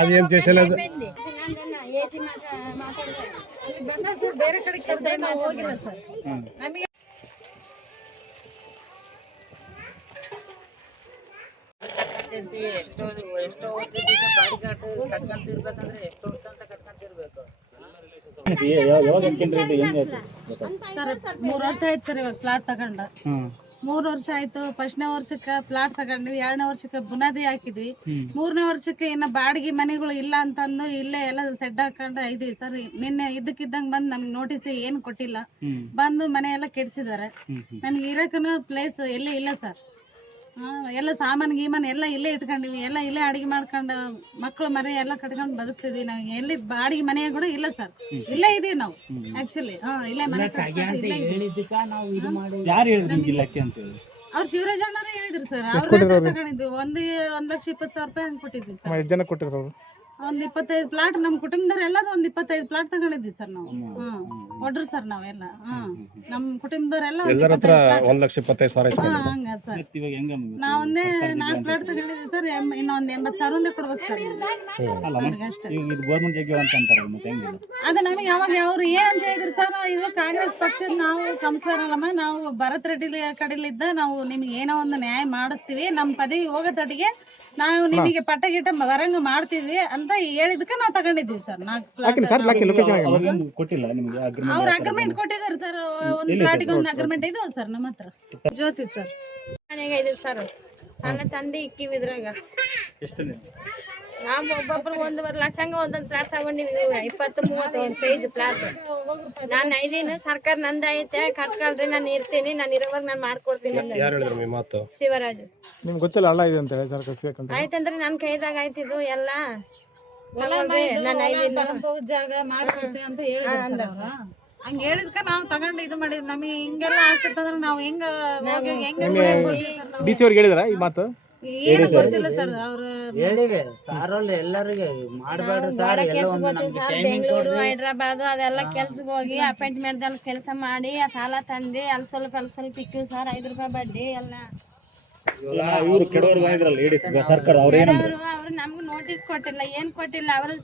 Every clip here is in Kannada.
అదేం చేసలేదు. ಬೇರೆ ಕಡೆ ಕೆಲಸ ನಾವು ಹೋಗಿಲ್ಲ ಸರ್. ನಮಗೆ ಎಷ್ಟೋ ವರ್ಷದಿಂದ ಬಾಡಿಗಾಟು ಕಟ್ಕೊಂತಿರ್ಬೇಕಂದ್ರೆ ಎಷ್ಟೋ ವರ್ಷ ಅಂತ ಕಟ್ಕೊಂತಿರ್ಬೇಕು. 3 ವರ್ಷ ಆಯ್ತು ಸರ್ ಇವಾಗ ಪ್ಲಾಟ್ ತಗೊಂಡ. 3 ವರ್ಷ ಆಯ್ತು. ಫಸ್ಟ್ನೇ ವರ್ಷಕ್ಕೆ ಪ್ಲಾಟ್ ತಗೊಂಡ್ವಿ, 2ನೇ ವರ್ಷಕ್ಕೆ ಬುನಾದಿ ಹಾಕಿದ್ವಿ, 3ನೇ ವರ್ಷಕ್ಕೆ ಇನ್ನ ಬಾಡಿಗೆ ಮನೆಗಳು ಇಲ್ಲ ಅಂತಂದು ಇಲ್ಲೇ ಎಲ್ಲ ಸೆಡ್ ಹಾಕೊಂಡು ಇದೀವಿ ಸರ್. ನಿನ್ನೆ ಇದ್ದಕ್ಕಿದ್ದಂಗೆ ಬಂದು ನಮ್ಗೆ ನೋಟಿಸ್ ಏನು ಕೊಟ್ಟಿಲ್ಲ, ಬಂದು ಮನೆ ಎಲ್ಲ ಕೆಡ್ಸಿದ್ದಾರೆ. ನಮ್ಗೆ ಇರಕ್ಕೂ ಪ್ಲೇಸ್ ಎಲ್ಲಿ ಇಲ್ಲ ಸರ್. ಎಲ್ಲ ಸಾಮಾನು ಗೀಮಾನು ಎಲ್ಲ ಇಲ್ಲೇ ಇಟ್ಕೊಂಡಿವಿ, ಎಲ್ಲ ಇಲ್ಲೇ ಅಡಿಗೆ ಮಾಡ್ಕೊಂಡು ಮಕ್ಕಳು ಮರಿ ಎಲ್ಲ ಕಟ್ಕೊಂಡು ಬದುಕ್ತಿದ್ವಿ. ನಾವು ಎಲ್ಲಿ ಬಾಡಿಗೆ ಮನೆ ಕೂಡ ಇಲ್ಲ ಸರ್, ಇಲ್ಲೇ ಇದೀವಿ ನಾವು ಆಕ್ಚುಲಿ. ಇಲ್ಲೇ ಮನೆ ಅವ್ರು ಶಿವರಾಜ್ ಅಣ್ಣರೇ ಹೇಳಿದ್ರು ಸರ್. ಅವ್ರ ತಗೊಂಡಿದ್ವಿ 1,20,000 ರೂಪಾಯಿ ಹಂಗೆ ಕೊಟ್ಟಿದ್ವಿ ಸರ್. ಎಷ್ಟು ಜನ ಕೊಟ್ಟಿದ್ರು? ಒಂದ್ 25 ಪ್ಲಾಟ್ ನಮ್ ಕುಟುಂಬದವ್ರು ಎಲ್ಲರೂ ಒಂದ್ 25 ಪ್ಲಾಟ್ ತಗೊಂಡಿದ್ವಿ ಸರ್ ನಾವು. ಒಡ್ರು ಸರ್ ನಾವೆಲ್ಲ ನಮ್ ಕುಟುಂಬದವ್ರೆಲ್ಲ ಎಲ್ಲರ ಹತ್ರ 1,25,000 ಹಂಗ ಸರ್. ನಾವೊಂದೇ 4 ಪ್ಲಾಟ್ ತಗೊಂಡಿದ್ವಿ ಸರ್. ಇನ್ನೊಂದ್ 80,000 ಕೊಡ್ಬೇಕು ಸರ್ ಅಷ್ಟೇ. ಅದ ನಮಗೆ ಅವಾಗ ಅವ್ರು ಏನಂತ ಹೇಳಿದ್ರು ಸರ್, ಇದು ಕಾಂಗ್ರೆಸ್ ಪಕ್ಷದ ನಾವು ಸಂಸಾರಲ್ಲಮ್ಮ, ನಾವು ಭರತ್ ರೆಡ್ಡಿ ಕಡೆಲಿದ್ದ ನಾವು ನಿಮ್ಗೆ ಏನೋ ಒಂದು ನ್ಯಾಯ ಮಾಡಿಸ್ತೀವಿ, ನಮ್ ಪದವಿ ಹೋಗೋ ತಟಿಗೆ ನಾವು ನಿಮಗೆ ಪಟ್ಟ ಗಿಟ್ಟ ಬರಂಗ ಮಾಡ್ತೀವಿ ಅಂತ ಹೇಳಿದಕ್ಕೆ ನಾವು ತಗೊಂಡಿದ್ವಿ ಸರ್. 4 ಅವ್ರ ಅಗ್ರಿಮೆಂಟ್ ಕೊಟ್ಟಿದ್ದಾರೆ ಸರ್. ಒಂದು ಪ್ಲಾಟಿಗೆ ಒಂದು ಅಗ್ರಿಮೆಂಟ್ ಇದೆ ಸರ್ ನಮ್ಮ ಹತ್ರ. ಜ್ಯೋತಿ ಸರ್ ಮನೆಗೆ ಸರ್. ನನ್ನ ತಂದೆ ಇಕ್ಕಿವಿದ್ರಾಗ ನಾವು ಒಬ್ಬೊಬ್ರು 1.5 ಲಕ್ಷ ಒಂದೊಂದು ಪ್ಲಾಟ್ ತಗೊಂಡಿವಿ. 20-30 ಒಂದು ಸೈಜ್ ಪ್ಲಾಟ್. ನಾನು 5 ಸರ್ಕಾರ ನಂದ ಐತೆ, ಕಟ್ಕೊಳ್ರಿ, ನಾನು ಇರ್ತೀನಿ, ನಾನು ಇರೋವಾಗ ನಾನು ಮಾಡ್ಕೊಡ್ತೀನಿ. ಶಿವರಾಜ್ ನಿಮ್ಗೆ ಗೊತ್ತಿಲ್ಲ ಅಲ್ಲ ಇದೆ ಅಂತ ಹೇಳಿ ಸರ್. ಆಯ್ತಂದ್ರೆ ನನ್ನ ಕೈದಾಗ ಆಯ್ತಿದ್ದು ಎಲ್ಲ ನಾನು ಜಾಗ ಮಾಡ್ಕೊಡ್ತೀನಿ ಅಂತ ಹೇಳಿದ್ರು. ಹಂಗ ಹೇಳಿದ್ಕ ನಾವು ತಗೊಂಡು ಇದು ಮಾಡಿದ್. ನಮಗೆ ಹಿಂಗೆಲ್ಲ ಆಗ್ತದಂದ್ರೆ ನಾವು ಹೆಂಗ ಡಿ ಸಿ ಅವ್ರಿಗೆ ಹೇಳಿದ್ರ ಈ ಮಾತು? ಏನು ಗೊತ್ತಿಲ್ಲ ಸರ್. ಅವ್ರು ಹೇಳಿವೆ ಸಾರಲ್ಲಿ ಎಲ್ಲರಿಗೆ ಮಾಡಬೇಡ್ರಿ ಸರ್. ಬೆಂಗಳೂರು ಹೈದ್ರಾಬಾದ್ ಅದೆಲ್ಲ ಕೆಲ್ಸಕ್ಕೆ ಹೋಗಿ ಅಪಾಯಿಂಟ್ಮೆಂಟ್ ದಲ್ಲಿ ಕೆಲಸ ಮಾಡಿ ಆ ಸಾಲ ತಂದು ಅಲ್ಲಿ ಸ್ವಲ್ಪ ಇಕ್ಕಿವಿ ಸರ್. 5 ರೂಪಾಯಿ ಬಡ್ಡಿ ಎಲ್ಲ. ಇವರು ಕೆಡವರು ಸರ್ಕಾರ ಅವ್ರು ನಮ್ಗೆ ನೋಟಿಸ್ ಕೊಟ್ಟಿಲ್ಲ, ಏನ್ ಕೊಟ್ಟಿಲ್ಲ. ಅವರು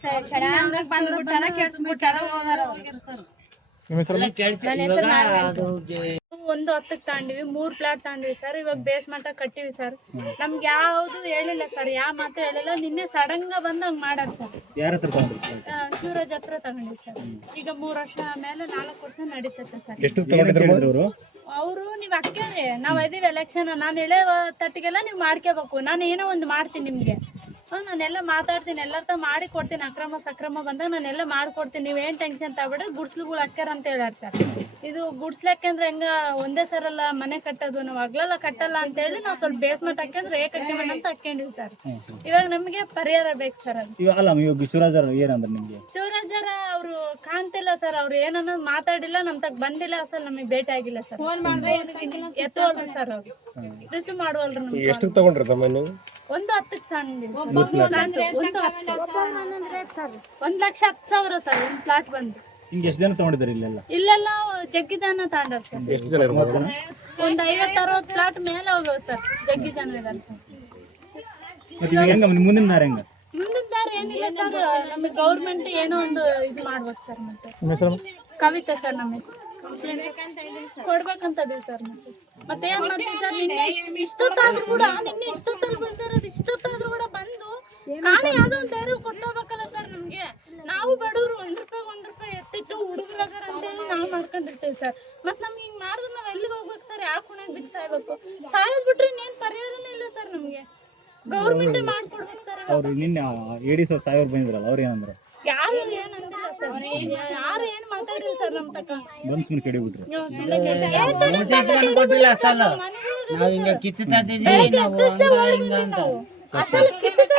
ಬಂದ್ಬಿಟ್ಟಾರ, ಕೆಡ್ಸ್ಬಿಟ್ಟಾರ, ಹೋಗಾರ. 1:10 ತಗೊಂಡಿವಿ, 3 ಪ್ಲಾಟ್ ತಗೊಂಡಿವಿ ಸರ್. ಇವಾಗ ಬೇಸ್ ಮಟ್ಟ ಕಟ್ಟಿವಿ ಸರ್. ನಮ್ಗೆ ಯಾವ್ದು ಹೇಳಿಲ್ಲ ಸರ್, ಯಾವ ಮಾತು ಹೇಳಿಲ್ಲ. ನಿನ್ನೆ ಸಡನ್ ಗ ಬಂದು ಹಂಗ್ ಮಾಡಾರ ಸರ್. ಶಿವರಾಜ್ ಹತ್ರ ತಗೊಂಡಿವಿ ಸರ್. ಈಗ 3 ವರ್ಷ ಮೇಲೆ 4 ವರ್ಷ ನಡೀತೈತೆ ಸರ್. ಅವರು ನೀವ್ ಅಕ್ಕೇವ್ರಿ, ನಾವ್ ಇದೀವಿ ಎಲೆಕ್ಷನ್, ನಾನು ಹೇಳೋ ತಟ್ಟಿಗೆಲ್ಲ ನೀವ್ ಮಾಡ್ಕೋಬೇಕು. ನಾನು ಏನೋ ಒಂದು ಮಾಡ್ತೀನಿ ನಿಮ್ಗೆ. ನಾನೆಲ್ಲ ಮಾತಾಡ್ತೀನಿ, ಎಲ್ಲರ್ತ ಮಾಡಿ ಕೊಡ್ತೀನಿ. ಅಕ್ರಮ ಸಕ್ರಮ ಬಂದಾಗ ನಾನೆಲ್ಲ ಮಾಡ್ಕೊಡ್ತೀನಿ, ನೀವೇನ್ ಟೆನ್ಷನ್ ತಗೊಬೇಡ್ರಿ. ಗುಡ್ಸ್ಲುಗಳು ಹಾಕ್ಯಾರ ಅಂತ ಹೇಳ್ಯಾರ ಸರ್. ಇದು ಗುಡ್ಸ್ಲಾಕಂದ್ರೆ ಹೆಂಗ ಒಂದೇ ಸರಲ್ಲ ಮನೆ ಕಟ್ಟೋದು, ನಾವು ಹಗ್ಲೆಲ್ಲ ಕಟ್ಟಲ್ಲ ಅಂತ ಹೇಳಿ ನಾವು ಸ್ವಲ್ಪ ಬೇಸ್ಮೆಂಟ್ ಹಾಕಂದ್ರೆ ಏಕಕ್ಕೆ ಮನೆ ಅಂತ ಹಾಕೊಂಡಿವಿ ಸರ್. ಇವಾಗ ನಮಗೆ ಪರಿಹಾರ ಬೇಕು ಸರ್. ಶಿವರಾಜರ ಅವರು ಕಾಣ್ತಿಲ್ಲ ಸರ್. ಅವ್ರು ಏನನ್ನೋದು ಮಾತಾಡಿಲ್ಲ, ನಮ್ ತಗ ಬಂದಿಲ್ಲ ಅಸಲ್, ನಮಗೆ ಭೇಟಿ ಆಗಿಲ್ಲ ಸರ್. ಫೋನ್ ಮಾಡಿದ್ರೆ ಎತ್ತವಲ್ರಿ ಸರ್, ಅವ್ರು ರಿಸೀವ್ ಮಾಡುವಲ್ರಿ. ನಮ್ಗೆ ಎಷ್ಟು ತಗೊಂಡ್ರಿ ತಮ್ಮ ನೀವು? 1:10 ಸಣ್ಣ 1,10,000 ಸರ್. ಒಂದು ಪ್ಲಾಟ್ ಬಂದು ಎಷ್ಟು ಜನ ತಗೊಂಡಿದ್ದಾರೆ ಇಲ್ಲೆಲ್ಲ ಜಗ್ಗಿ ಜನ ತಗೊಂಡ್ರ ಸರ್. ಎಷ್ಟು ಜನ ಇರ್ಬೋದು? ಒಂದು 50-60 ಪ್ಲಾಟ್ ಮೇಲೆ ಹೋಗವ್ ಸರ್. ಜಗ್ಗಿ ಜನ ಇದಾರೆ ಸರ್. ಮುಂದಿನ ದಾರಿ ಏನಿಲ್ಲ ಸರ್. ನಮಗೆ ಗೌರ್ಮೆಂಟ್ ಏನೋ ಒಂದು ಇದು ಮಾಡ್ಬೇಕು ಸರ್. ಮತ್ತೆ ಕವಿತಾ ಸರ್ ನಮಗೆ ಕೊಡ್ಬೇಕಂತ ಇದೀವಿ ಸರ್. ಮತ್ತೆ ಏನ್ ಮಾಡ್ತೀವಿ ಸರ್, ನಿನ್ನೆ ಇಷ್ಟೊತ್ತಾದ್ರೂ ಕೂಡ ಸರ್, ಅದು ಇಷ್ಟೊತ್ತಾದ್ರೂ ಕೂಡ ಬಂದು ಕಾಣಿ ಯಾವ್ದೋ ಒಂದು ಧೈರ್ಯ ಕೊಟ್ಟೋಗ್ಬೇಕಲ್ಲ ಸರ್ ನಮ್ಗೆ. ನಾವು ಬಡವ್ರು 1 ರೂಪಾಯಿ ಎತ್ತಿಟ್ಟು ಹುಡುಗರಾಗಾರ ಅಂತೇಳಿ ನಾವು ಮಾಡ್ಕೊಂಡಿರ್ತೀವಿ ಸರ್. ಮತ್ ನಮ್ಗೆ ಹಿಂಗ್ ಮಾಡಿದ್ರೆ ನಾವ್ ಎಲ್ಲಿಗೆ ಹೋಗ್ಬೇಕು ಸರ್? ಯಾವ ಕುಣಾಗ ಬಿದ್ದು ಸಾಯ್ಬೇಕು? ಸಾಯೋದ್ ಬಿಟ್ರೆ ಇನ್ನೇನ್ ಪರಿಹಾರನೇ ಇಲ್ಲ ಸರ್ ನಮ್ಗೆ. ಗೌರ್ಮೆಂಟ್ ಮಾಡ್ಕೊಡ್ಬೇಕು ಸರ್. ಅವ್ರು ನಿನ್ನೆ AD ಸಾಹೇಬ್ರು ಬಂದಿದ್ರಲ್ಲ, ಅವ್ರು ಏನಂದ್ರೆ? ಯಾರು ಏನಂದಿಲ್ಲ ಸರ್, ಯಾರು ಏನ್ ಮಾತಾಡಿಲ್ಲ ಸರ್. ನಮ್ ತಕ್ಕ ಬಂದ್ ಸುಮ್ಮನೆ ಕೆಡಿಬಿಟ್ರು. ಕೊಟ್ಟಿಲ್ಲ ಸರ್. ನಾವು ಹಿಂಗ ಕಿತ್ತಾತೀವಿ, ನಾವು ಹಿಂಗ ಅಂತ ಅಸಲು ಕಿತ್ತಿದ